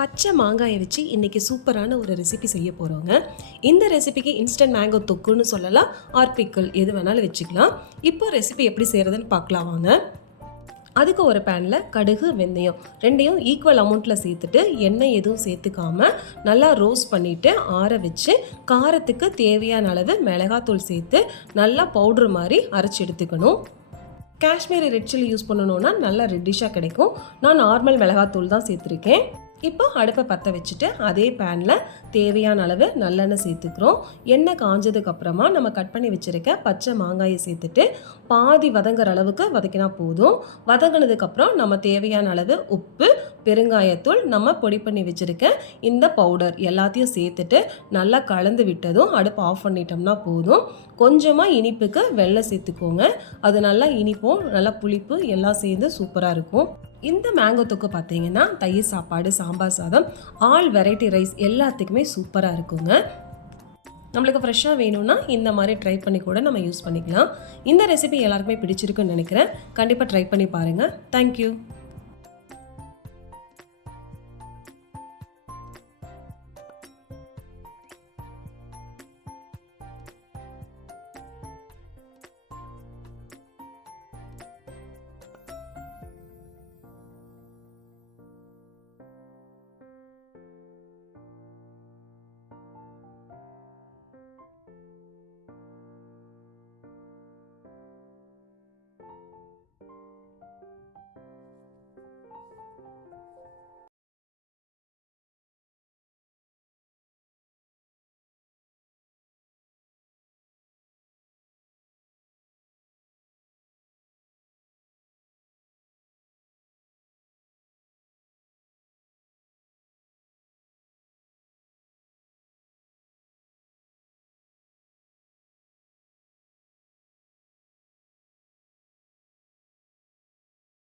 பச்சை மாங்காயை வச்சு இன்றைக்கி சூப்பரான ஒரு ரெசிபி செய்ய போகிறோங்க. இந்த ரெசிபிக்கு இன்ஸ்டன்ட் மேங்கோ தொக்குன்னு சொல்லலாம், ஆர் பிக்கிள் எது வேணாலும் வச்சுக்கலாம். இப்போ ரெசிபி எப்படி செய்கிறதுன்னு பார்க்கலாம் வாங்க. அதுக்கு ஒரு பேனில் கடுகு வெந்தயம் ரெண்டையும் ஈக்குவல் அமௌண்ட்டில் சேர்த்துட்டு எண்ணெய் எதுவும் சேர்த்துக்காமல் நல்லா ரோஸ்ட் பண்ணிவிட்டு ஆற வச்சு காரத்துக்கு தேவையான அளவு மிளகாத்தூள் சேர்த்து நல்லா பவுட்ரு மாதிரி அரைச்சி எடுத்துக்கணும். காஷ்மீரி ரெட் சில்லி யூஸ் பண்ணணுன்னா நல்லா ரெட்டிஷாக கிடைக்கும். நான் நார்மல் மிளகாத்தூள் தான் சேர்த்துருக்கேன். இப்போ அடுப்பை பற்ற வச்சுட்டு அதே பேனில் தேவையான அளவு நல்லெண்ணெய் சேர்த்துக்கிறோம். எண்ணெய் காஞ்சதுக்கப்புறமா நம்ம கட் பண்ணி வச்சுருக்க பச்சை மாங்காயை சேர்த்துட்டு பாதி வதங்குற அளவுக்கு வதக்கினா போதும். வதங்கினதுக்கப்புறம் நம்ம தேவையான அளவு உப்பு, பெருங்காயத்தூள், நம்ம பொடி பண்ணி வச்சுருக்க இந்த பவுடர் எல்லாத்தையும் சேர்த்துட்டு நல்லா கலந்து விட்டதும் அடுப்பு ஆஃப் பண்ணிட்டோம்னா போதும். கொஞ்சமாக இனிப்புக்கு வெல்லம் சேர்த்துக்கோங்க. அது நல்லா இனிப்பும் நல்லா புளிப்பு எல்லாம் சேர்ந்து சூப்பராக இருக்கும். இந்த மேங்கோ தொக்கு பார்த்தீங்கன்னா தயிர் சாப்பாடு, சாம்பார் சாதம், ஆல் வெரைட்டி ரைஸ் எல்லாத்துக்குமே சூப்பராக இருக்குங்க. நம்மளுக்கு ஃப்ரெஷ்ஷாக வேணும்னா இந்த மாதிரி ட்ரை பண்ணி கூட நம்ம யூஸ் பண்ணிக்கலாம். இந்த ரெசிபி எல்லாருக்குமே பிடிச்சிருக்குன்னு நினைக்கிறேன். கண்டிப்பாக ட்ரை பண்ணி பாருங்கள். தேங்க்யூ.